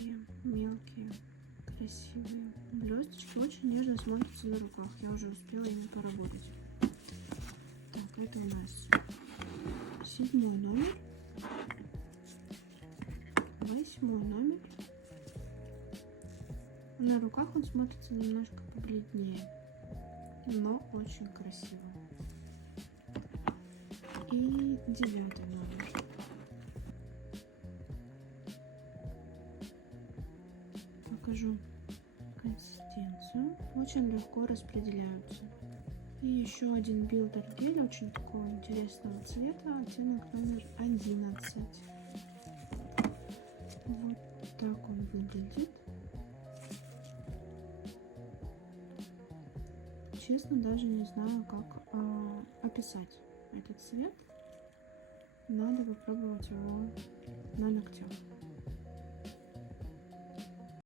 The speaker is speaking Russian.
такие мелкие, красивые блесточки. Очень нежно смотрятся на руках. Я уже успела ими поработать. Так, это у нас 7 номер. 8 номер. На руках он смотрится немножко побледнее, но очень красиво. И 9 номер. Покажу консистенцию. Очень легко распределяются. И еще один билдер гель очень такого интересного цвета, оттенок номер 11. Вот так он выглядит. Честно, даже не знаю, как описать этот цвет. Надо попробовать его на ногтях.